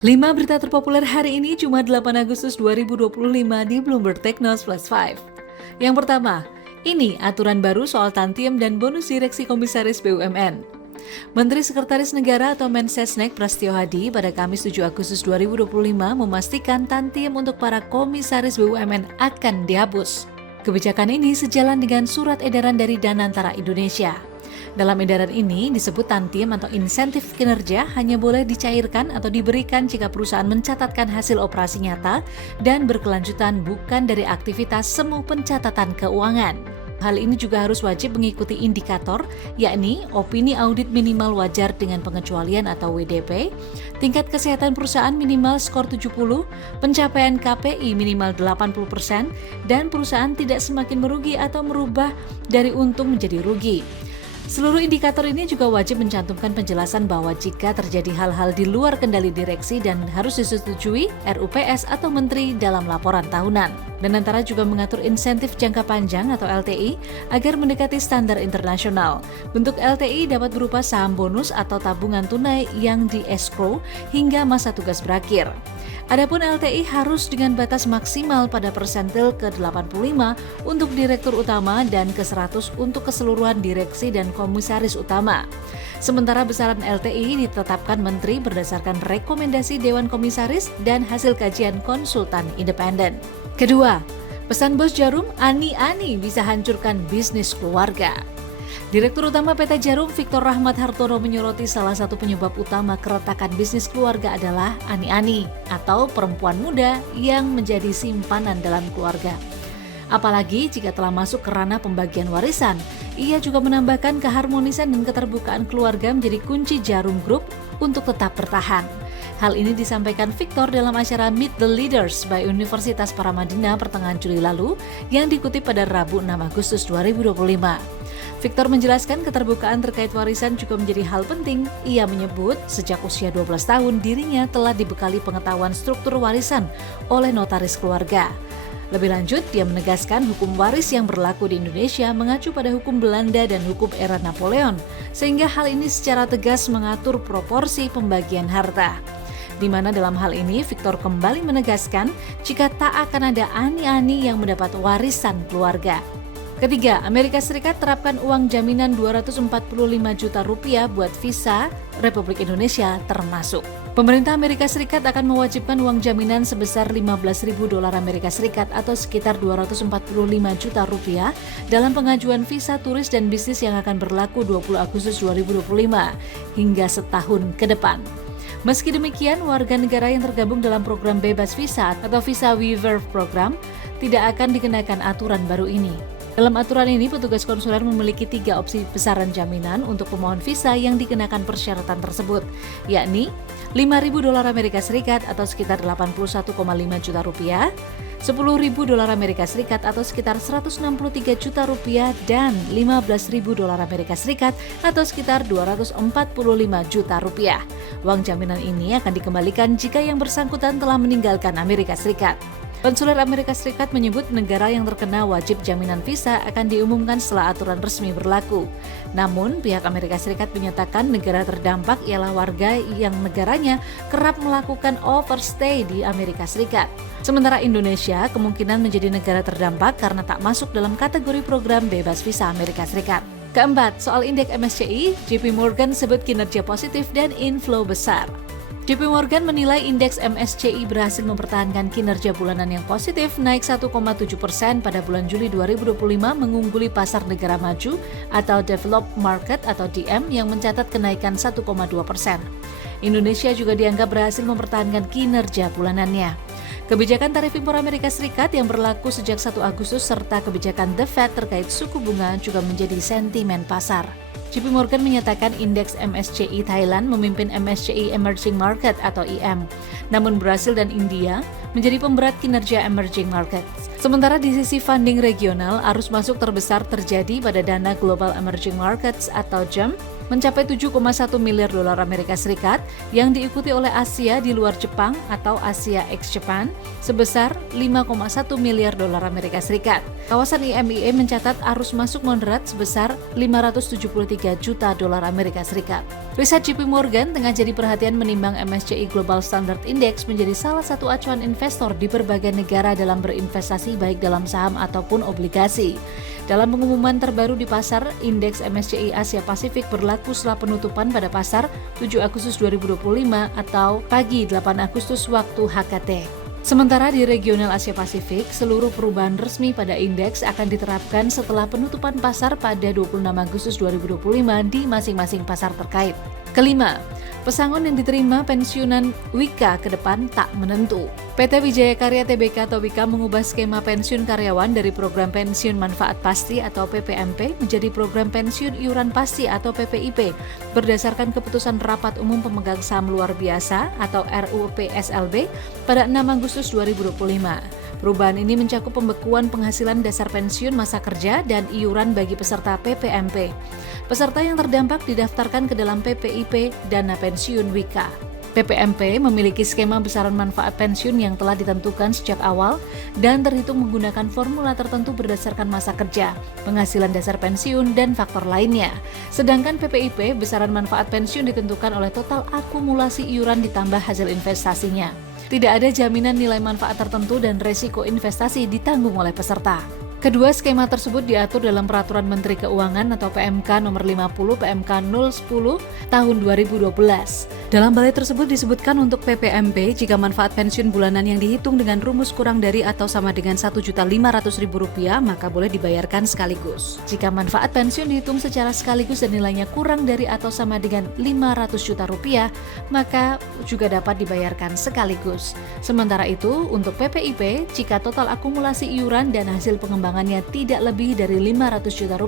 5 berita terpopuler hari ini Jumat 8 Agustus 2025 di Bloomberg Technos Plus 5. Yang pertama, ini aturan baru soal tantiem dan bonus direksi komisaris BUMN. Menteri Sekretaris Negara atau Mensesnek Prasetyo Hadi pada Kamis 7 Agustus 2025 memastikan tantiem untuk para komisaris BUMN akan dihapus. Kebijakan ini sejalan dengan surat edaran dari Danantara Indonesia. Dalam edaran ini disebut tantiem atau insentif kinerja hanya boleh dicairkan atau diberikan jika perusahaan mencatatkan hasil operasi nyata dan berkelanjutan bukan dari aktivitas semu pencatatan keuangan. Hal ini juga harus wajib mengikuti indikator, yakni opini audit minimal wajar dengan pengecualian atau WDP, tingkat kesehatan perusahaan minimal skor 70, pencapaian KPI minimal 80%, dan perusahaan tidak semakin merugi atau merubah dari untung menjadi rugi. Seluruh indikator ini juga wajib mencantumkan penjelasan bahwa jika terjadi hal-hal di luar kendali direksi dan harus disetujui RUPS atau Menteri dalam laporan tahunan. Danantara juga mengatur insentif jangka panjang atau LTI agar mendekati standar internasional. Bentuk LTI dapat berupa saham bonus atau tabungan tunai yang di-escrow hingga masa tugas berakhir. Adapun LTI harus dengan batas maksimal pada persentil ke-85 untuk direktur utama dan ke-100 untuk keseluruhan direksi dan komisaris utama. Sementara besaran LTI ditetapkan Menteri berdasarkan rekomendasi Dewan Komisaris dan hasil kajian konsultan independen. Kedua, pesan bos Jarum, ani-ani bisa hancurkan bisnis keluarga. Direktur Utama PT Jarum Victor Rahmat Hartono menyoroti salah satu penyebab utama keretakan bisnis keluarga adalah ani-ani atau perempuan muda yang menjadi simpanan dalam keluarga. Apalagi jika telah masuk ke ranah pembagian warisan, ia juga menambahkan keharmonisan dan keterbukaan keluarga menjadi kunci Jarum Group untuk tetap bertahan. Hal ini disampaikan Victor dalam acara Meet the Leaders by Universitas Paramadina pertengahan Juli lalu yang dikutip pada Rabu 6 Agustus 2025. Victor menjelaskan keterbukaan terkait warisan juga menjadi hal penting. Ia menyebut sejak usia 12 tahun dirinya telah dibekali pengetahuan struktur warisan oleh notaris keluarga. Lebih lanjut, dia menegaskan hukum waris yang berlaku di Indonesia mengacu pada hukum Belanda dan hukum era Napoleon, sehingga hal ini secara tegas mengatur proporsi pembagian harta. Di mana dalam hal ini Victor kembali menegaskan jika tak akan ada ani-ani yang mendapat warisan keluarga. Ketiga, Amerika Serikat terapkan uang jaminan 245 juta rupiah buat visa Republik Indonesia termasuk. Pemerintah Amerika Serikat akan mewajibkan uang jaminan sebesar 15.000 dolar Amerika Serikat atau sekitar 245 juta rupiah dalam pengajuan visa turis dan bisnis yang akan berlaku 20 Agustus 2025 hingga setahun ke depan. Meski demikian, warga negara yang tergabung dalam program bebas visa atau Visa Waiver Program tidak akan dikenakan aturan baru ini. Dalam aturan ini, petugas konsuler memiliki 3 opsi besaran jaminan untuk pemohon visa yang dikenakan persyaratan tersebut, yakni 5.000 dolar Amerika Serikat atau sekitar 81,5 juta rupiah, 10.000 dolar Amerika Serikat atau sekitar 163 juta rupiah, dan 15.000 dolar Amerika Serikat atau sekitar 245 juta rupiah. Uang jaminan ini akan dikembalikan jika yang bersangkutan telah meninggalkan Amerika Serikat. Konsuler Amerika Serikat menyebut negara yang terkena wajib jaminan visa akan diumumkan setelah aturan resmi berlaku. Namun, pihak Amerika Serikat menyatakan negara terdampak ialah warga yang negaranya kerap melakukan overstay di Amerika Serikat. Sementara Indonesia kemungkinan menjadi negara terdampak karena tak masuk dalam kategori program bebas visa Amerika Serikat. Keempat, soal indeks MSCI, JP Morgan sebut kinerja positif dan inflow besar. JP Morgan menilai indeks MSCI berhasil mempertahankan kinerja bulanan yang positif naik 1,7% pada bulan Juli 2025 mengungguli pasar negara maju atau Developed Market atau DM yang mencatat kenaikan 1,2%. Indonesia juga dianggap berhasil mempertahankan kinerja bulanannya. Kebijakan tarif impor Amerika Serikat yang berlaku sejak 1 Agustus serta kebijakan The Fed terkait suku bunga juga menjadi sentimen pasar. JP Morgan menyatakan indeks MSCI Thailand memimpin MSCI Emerging Market atau EM. Namun Brasil dan India menjadi pemberat kinerja emerging markets. Sementara di sisi funding regional, arus masuk terbesar terjadi pada dana Global Emerging Markets atau GEM mencapai 7,1 miliar dolar Amerika Serikat, yang diikuti oleh Asia di luar Jepang atau Asia ex-Japan sebesar 5,1 miliar dolar Amerika Serikat. Kawasan IMEA mencatat arus masuk moderat sebesar 573 juta dolar Amerika Serikat. Riset JP Morgan tengah jadi perhatian menimbang MSCI Global Standard Index menjadi salah satu acuan investor di berbagai negara dalam berinvestasi baik dalam saham ataupun obligasi. Dalam pengumuman terbaru di pasar, indeks MSCI Asia Pasifik berlaku setelah penutupan pada pasar 7 Agustus 2025 atau pagi 8 Agustus waktu HKT. Sementara di regional Asia Pasifik, seluruh perubahan resmi pada indeks akan diterapkan setelah penutupan pasar pada 26 Agustus 2025 di masing-masing pasar terkait. Kelima, pesangon yang diterima pensiunan Wika ke depan tak menentu. PT Wijaya Karya Tbk atau Wika mengubah skema pensiun karyawan dari program pensiun manfaat pasti atau PPMP menjadi program pensiun iuran pasti atau PPIP berdasarkan keputusan Rapat Umum Pemegang Saham Luar Biasa atau RUPSLB pada 6 Agustus 2025. Perubahan ini mencakup pembekuan penghasilan dasar pensiun masa kerja dan iuran bagi peserta PPMP. Peserta yang terdampak didaftarkan ke dalam PPIP Dana Pensiun Wika. PPMP memiliki skema besaran manfaat pensiun yang telah ditentukan sejak awal dan terhitung menggunakan formula tertentu berdasarkan masa kerja, penghasilan dasar pensiun, dan faktor lainnya. Sedangkan PPIP, besaran manfaat pensiun ditentukan oleh total akumulasi iuran ditambah hasil investasinya. Tidak ada jaminan nilai manfaat tertentu dan resiko investasi ditanggung oleh peserta. Kedua skema tersebut diatur dalam Peraturan Menteri Keuangan atau PMK nomor 50 PMK 010 tahun 2012. Dalam balai tersebut disebutkan untuk PPMP, jika manfaat pensiun bulanan yang dihitung dengan rumus kurang dari atau sama dengan Rp1.500.000, maka boleh dibayarkan sekaligus. Jika manfaat pensiun dihitung secara sekaligus dan nilainya kurang dari atau sama dengan Rp500 juta, maka juga dapat dibayarkan sekaligus. Sementara itu, untuk PPIP, jika total akumulasi iuran dan hasil pengembangannya tidak lebih dari Rp500 juta,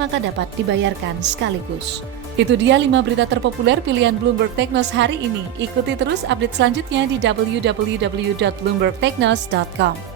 maka dapat dibayarkan sekaligus. Itu dia 5 berita terpopuler pilihan Bloomberg Technos hari ini. Ikuti terus update selanjutnya di www.bloombergtechnos.com.